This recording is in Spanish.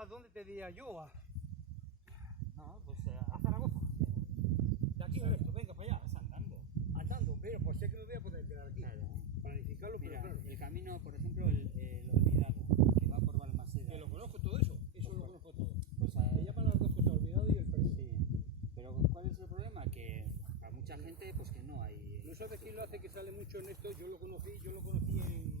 ¿A dónde te diría yo? No, pues a Zaragoza. De aquí a esto, venga para allá. Vas andando. Andando, pero pues sé que me voy a poder quedar aquí. Claro. Planificarlo, pero Mira, claro. el camino, por ejemplo, el olvidado, que va por Balmaseda. Que lo conozco todo eso, eso lo conozco todo. Pues, Se llaman las dos cosas, olvidado y el perdido. sí. Pero ¿cuál es el problema? Que a mucha gente, pues que no hay. ¿No sabes quién lo hace que sale mucho en esto? Yo lo conocí en